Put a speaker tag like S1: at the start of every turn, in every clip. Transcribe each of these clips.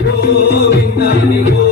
S1: గోవిందని go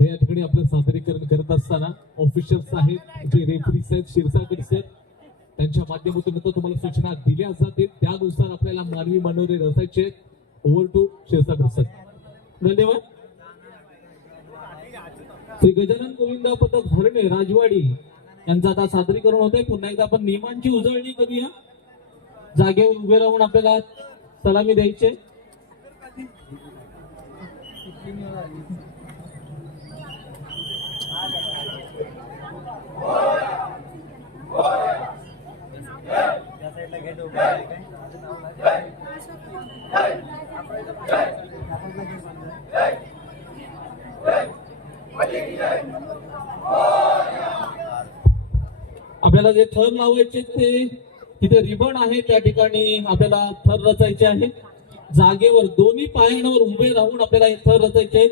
S1: हे या ठिकाणी आपलं सादरीकरण करत असताना ऑफिशियल्स आहेत जे रेफरीज आहेत शिरसागर सर त्यांच्या माध्यमातून तुम्हाला सूचना दिल्या जातील. त्यानुसार आपल्याला मानवी मनोरे रसायचे ओव्हर टू शिरसागर सर धन्यवाद. श्री गजानन गोविंद पथक धरणे राजवाडी यांचं आता सादरीकरण होतंय. पुन्हा एकदा आपण नियमांची उजळणी करूया. जागेवर उभे राहून आपल्याला सलामी द्यायचे. आपल्याला जे थर लावायचे ते तिथे रिबन आहे त्या ठिकाणी आपल्याला थर रचायचे आहे जागेवर दोन्ही पायांवर उभे राहून आपल्याला हे रचायचे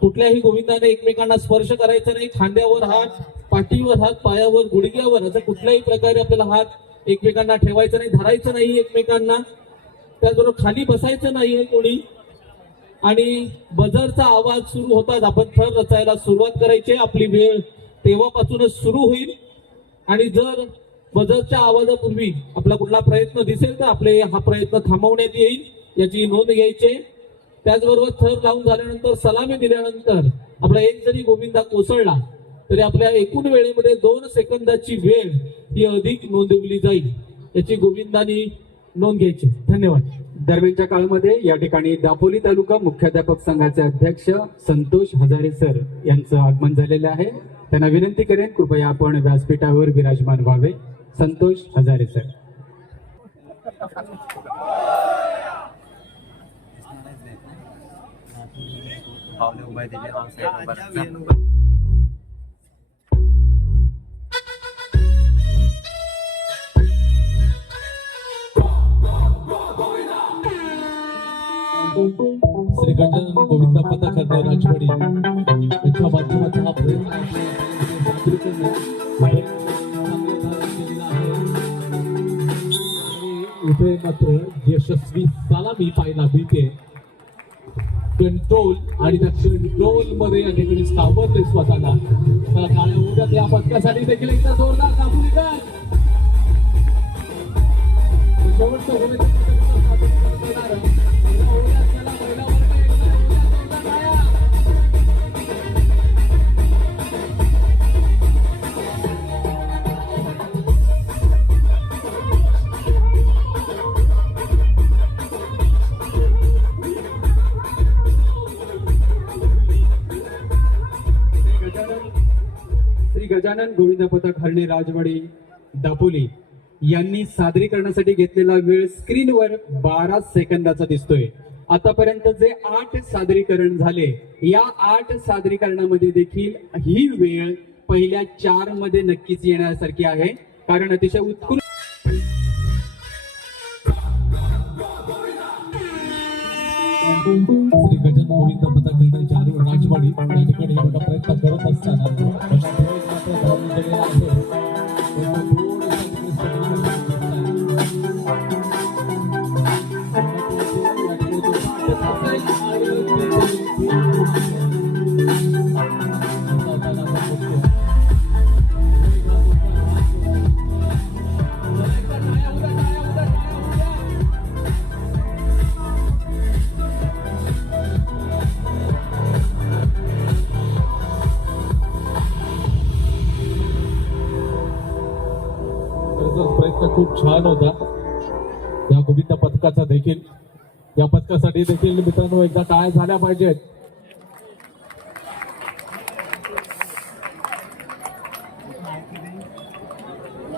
S1: कुठल्याही गोविंदाने एकमेकांना स्पर्श करायचा नाही. खांद्यावर हात पाठीवर हात पायावर गुडघ्यावर असं कुठल्याही प्रकारे आपल्याला हात एकमेकांना ठेवायचा नाही धरायचं नाही एकमेकांना. त्याचबरोबर खाली बसायचं नाहीये कोणी. आणि बजरचा आवाज सुरू होताच. आपण थर रचायला सुरुवात करायची आहे. आपली वेळ तेव्हापासूनच सुरू होईल. आणि जर बजरच्या आवाजापूर्वी आपला कुठला प्रयत्न दिसेल तर आपले हा प्रयत्न थांबवण्यात येईल याची नोंद घ्यायची. त्याचबरोबर थर लावून झाल्यानंतर सलामी दिल्यानंतर आपला एक जरी गोविंदा कोसळला तरी आपल्या एकूण वेळेमध्ये दोन सेकंदाची वेळ ही अधिक नोंदवली जाईल याची गोविंदानी नोंद घ्यायची. धन्यवाद.
S2: दरम्यानच्या काळामध्ये या ठिकाणी दापोली तालुका मुख्याध्यापक संघाचे अध्यक्ष संतोष हजारे सर यांचं आगमन झालेलं आहे. त्यांना विनंती करेन कृपया आपण व्यासपीठावर विराजमान व्हावे. संतोष हजारे सर
S3: पावले उभा आहे त्याच्या on side उभा राहा.
S1: श्री गजानन गोविंद पथक राजवाडी मात्र यशस्वी सलामी पाहायला मिळते. कंट्रोल आणि त्या कंट्रोलमध्ये या ठिकाणी सावरले स्वतःला. त्याला काळ्या उद्या या पथकासाठी देखील एकदा जोरदार काबुली
S2: गजानन गोविंद पथक हरणे राजवाडी दापोली यांनी सादरीकरणासाठी घेतलेला वेळ स्क्रीनवर बारा सेकंदाचा दिसतोय. आतापर्यंत जे आठ सादरीकरण झाले या आठ सादरीकरणामध्ये देखील ही वेळ पहिल्या चारमध्ये नक्कीच येण्यासारखी आहे कारण अतिशय उत्कृष्ट
S1: श्री गजन गोविंद पथक राजवाडी. या ठिकाणी प्रयत्न करत असताना प्रयत्न खूप छान होता. त्या गोविंद पथकाचा देखील. या पथकासाठी देखील मित्रांनो एकदा टाळ्या झाल्या पाहिजेत.